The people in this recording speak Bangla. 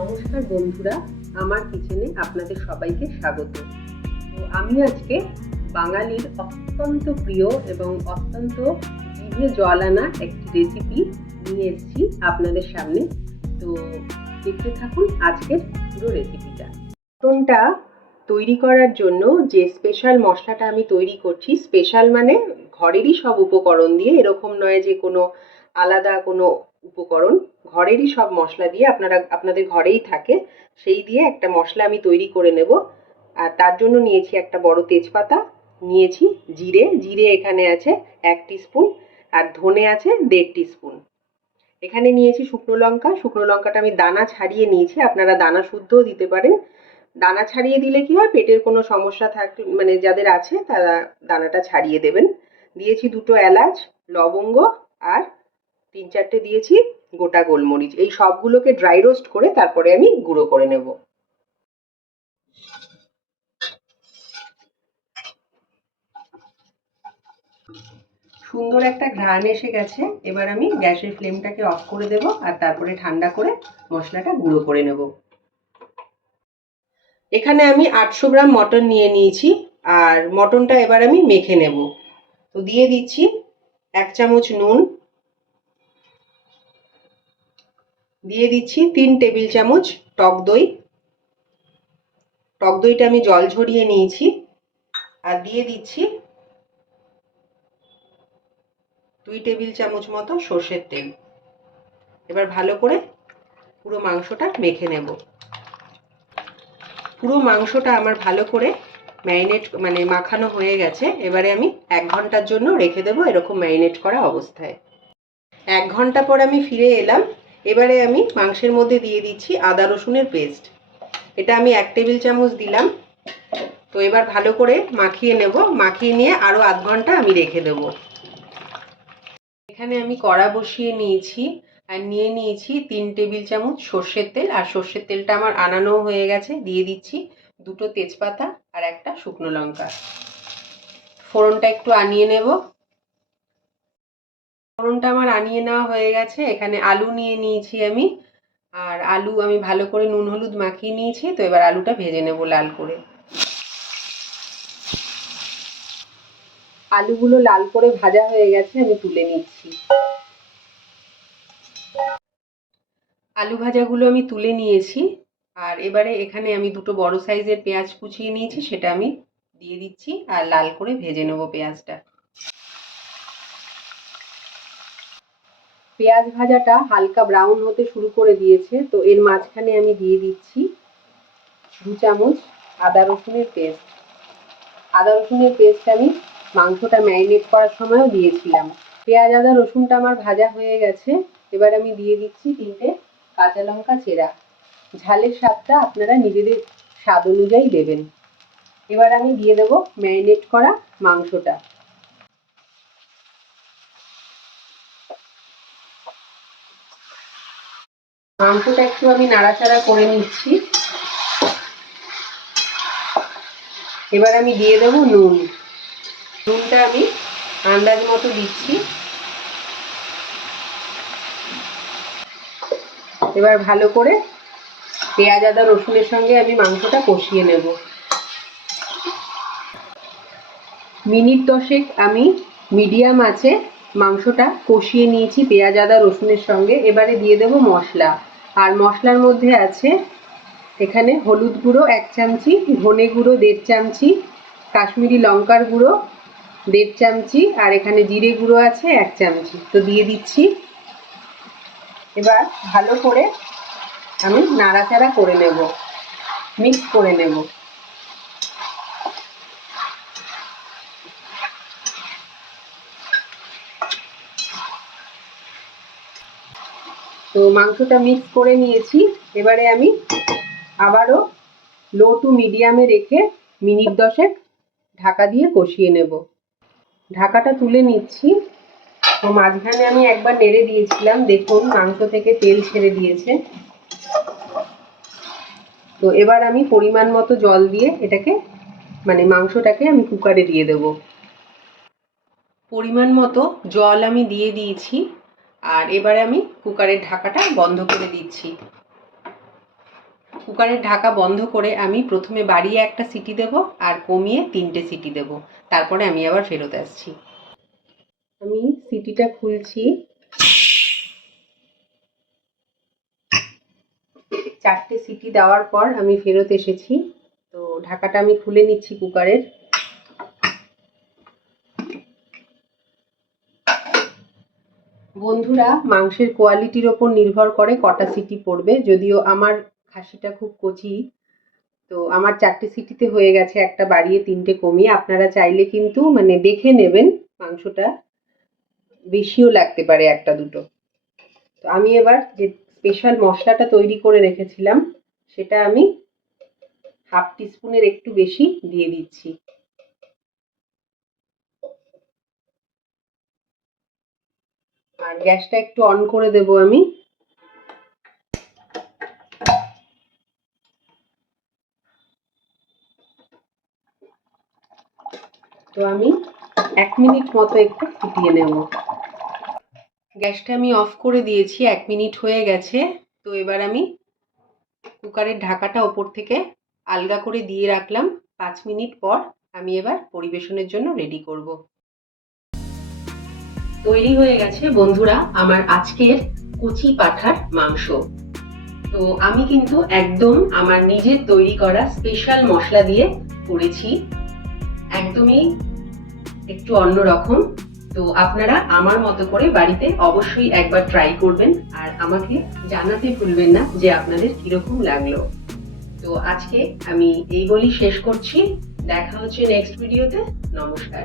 নমস্কার বন্ধুরা, আমার কিচেনে আপনাদের সবাইকে স্বাগত। তো আমি আজকে বাঙালির অত্যন্ত প্রিয় এবং অত্যন্ত জিভে জল আনা একটি রেসিপি নিয়ে এসেছি আপনাদের সামনে। তো দেখতে থাকুন আজকের পুরো রেসিপিটা মটনটা তৈরি করার জন্য যে স্পেশাল মশলাটা আমি তৈরি করছি স্পেশাল মানে ঘরেরই সব উপকরণ দিয়ে, এরকম নয় যে কোনো আলাদা কোনো উপকরণ, ঘরেরই সব মশলা দিয়ে আপনারা, আপনাদের ঘরেই থাকে, সেই দিয়ে একটা মশলা আমি তৈরি করে নেব। আর তার জন্য নিয়েছি একটা বড় তেজপাতা, নিয়েছি জিরে জিরে এখানে আছে এক স্পুন আর ধনে আছে দেড় স্পুন এখানে নিয়েছি শুকনো লঙ্কা, শুকনো লঙ্কাটা আমি দানা ছাড়িয়ে নিয়েছি, আপনারা দানা শুদ্ধও দিতে পারেন। দানা ছাড়িয়ে দিলে কি হয়, পেটের কোনো সমস্যা থাকলে মানে যাদের আছে তারা দানাটা ছাড়িয়ে দেবেন। দিয়েছি দুটো এলাচ, লবঙ্গ আর তিন চারটে দিয়েছি, গোটা গোলমরিচ। এই সবগুলোকে ড্রাই রোস্ট করে তারপরে আমি গুঁড়ো করে নেব। সুন্দর একটা ঘ্রাণ এসে গেছে। এবার আমি গ্যাসের ফ্লেমটাকে অফ করে দেব আর তারপরে ঠান্ডা করে মশলাটা গুঁড়ো করে নেব। এখানে আমি আটশো গ্রাম মটন নিয়ে নিয়েছি আর মটনটা এবার আমি মেখে নেব। তো দিয়ে দিচ্ছি এক চামচ নুন দিয়ে দিচ্ছি তিন টেবিল চামচ টক দই। টক দইটা আমি জল ঝরিয়ে নিয়েছি। আর দিয়ে দিচ্ছি দুই টেবিল চামচ মতো সর্ষের তেল। এবার ভালো করে পুরো মাংসটা মেখে নেব। পুরো মাংসটা আমার ভালো করে ম্যারিনেট মানে মাখানো হয়ে গেছে। এবারে আমি এক ঘণ্টার জন্য রেখে দেবো এরকম ম্যারিনেট করা অবস্থায়। এক ঘণ্টা পর আমি ফিরে এলাম। এবারে আমি মাংসের মধ্যে দিয়ে দিচ্ছি আদা রসুনের পেস্ট। এটা আমি এক টেবিল চামচ দিলাম। তো এবার ভালো করে মাখিয়ে নেব। মাখিয়ে নিয়ে আরও আধ ঘণ্টা আমি রেখে দেব। এখানে আমি কড়া বসিয়ে নিয়েছি আর নিয়ে নিয়েছি তিন টেবিল চামচ সর্ষের তেল। আর সর্ষের তেলটা আমার আনানো হয়ে গেছে। দিয়ে দিচ্ছি দুটো তেজপাতা আর একটা শুকনো লঙ্কা। ফোড়নটা একটু আনিয়ে নেব। ফোড়নটা আমার আনিয়ে নেওয়া হয়ে গেছে। এখানে আলু নিয়ে নিয়েছি আমি। আর আলু আমি ভালো করে নুন, হলুদ মাখিয়ে নিয়েছি। তো এবার আলুটা ভেজে নেব লাল করে। আলুগুলো লাল করে ভাজা হয়ে গেছে, আমি তুলে নিচ্ছি। আলু ভাজাগুলো আমি তুলে নিয়েছি। আর এবারে এখানে আমি দুটো বড় সাইজের পেঁয়াজ কুচিয়ে নিয়েছি, সেটা আমি দিয়ে দিচ্ছি। আর লাল করে ভেজে নেব পেঁয়াজটা। পেঁয়াজ ভাজাটা হালকা ব্রাউন হতে শুরু করে দিয়েছে, তো এর মাঝখানে আমি দিয়ে দিচ্ছি দু চামচ আদা রসুনের পেস্ট। আদা রসুনের পেস্ট আমি মাংসটা ম্যারিনেট করার সময়ও দিয়েছিলাম। পেঁয়াজ, আদা, রসুনটা আমার ভাজা হয়ে গেছে, এবার আমি দিয়ে দিচ্ছি তিনটে কাঁচা লঙ্কা চেরা। ঝালের স্বাদটা আপনারা নিজেদের স্বাদ অনুযায়ী দেবেন। এবার আমি দিয়ে দেবো ম্যারিনেট করা মাংসটা। মাংসটা একটু আমি নাড়াচাড়া করে নিচ্ছি। এবার আমি দিয়ে দেবো নুন। নুনটা আমি আন্দাজ মতো দিচ্ছি। এবার ভালো করে পেঁয়াজ, আদা, রসুনের সঙ্গে আমি মাংসটা কষিয়ে নেব। মিনিট দশেক আমি মিডিয়াম আছে মাংসটা কষিয়ে নিয়েছি পেঁয়াজ, আদা, রসুনের সঙ্গে। এবারে দিয়ে দেব মশলা। আর মশলার মধ্যে আছে এখানে হলুদ গুঁড়ো এক চামচি, ধনে গুঁড়ো দেড় চামচি, কাশ্মীরি লঙ্কার গুঁড়ো দেড় চামচি, আর এখানে জিরে গুঁড়ো আছে এক চামচি। তো দিয়ে দিচ্ছি। এবার ভালো করে আমি নাড়াচাড়া করে নেব, মিক্স করে নেব। তো মাংসটা মিক্স করে নিয়েছি। এবারে আমি আবারও লো টু মিডিয়ামে রেখে মিনিট দশেক ঢাকা দিয়ে কষিয়ে নেব। ঢাকাটা তুলে নিচ্ছি। তো মাঝখানে আমি একবার নেড়ে দিয়েছিলাম। দেখুন, মাংস থেকে তেল ছেড়ে দিয়েছে। তো এবার আমি পরিমাণ মতো জল দিয়ে এটাকে মানে মাংসটাকে আমি কুকারে দিয়ে দেব। পরিমাণ মতো জল আমি দিয়ে দিয়েছি। আর এবারে আমি কুকারের ঢাকাটা বন্ধ করে দিচ্ছি। কুকারের ঢাকা বন্ধ করে আমি প্রথমে বাড়িয়ে একটা সিটি দেব আর কমিয়ে তিনটে সিটি দেব। তারপরে আমি আবার ফেরত আসছি। আমি সিটিটা খুলছি। চারটে সিটি দেওয়ার পর আমি ফেরত এসেছি। তো ঢাকাটা আমি খুলে নিচ্ছি কুকারের। বন্ধুরা, মাংসের কোয়ালিটির ওপর নির্ভর করে কটা সিটি পড়বে। যদিও আমার খাসিটা খুব কচি, তো আমার চারটে সিটিতে হয়ে গেছে, একটা বাড়িয়ে তিনটে কমিয়ে। আপনারা চাইলে কিন্তু মানে দেখে নেবেন মাংসটা। বেশিও লাগতে পারে একটা দুটো। তো আমি এবার যে স্পেশাল মশলাটা তৈরি করে রেখেছিলাম, সেটা আমি হাফ টিস্পুনের একটু বেশি দিয়ে দিচ্ছি। আর গ্যাসটা একটু অন করে দেব আমি। তো আমি এক মিনিট মতো একটু ফুটিয়ে নেব। গ্যাসটা আমি অফ করে দিয়েছি, এক মিনিট হয়ে গেছে। তো এবার আমি কুকারের ঢাকাটা ওপর থেকে আলগা করে দিয়ে রাখলাম। পাঁচ মিনিট পর আমি এবার পরিবেশনের জন্য রেডি করব। তৈরি হয়ে গেছে বন্ধুরা আমার আজকের কচি পাঠার মাংস। তো আমি কিন্তু একদম আমার নিজের তৈরি করা স্পেশাল মশলা দিয়ে করেছি। একদমই একটু অন্যরকম। তো আপনারা আমার মতো করে বাড়িতে অবশ্যই একবার ট্রাই করবেন আর আমাকে জানাতে ভুলবেন না যে আপনাদের কীরকম লাগল। তো আজকে আমি এই বলি শেষ করছি। দেখা হচ্ছে নেক্সট ভিডিওতে নমস্কার।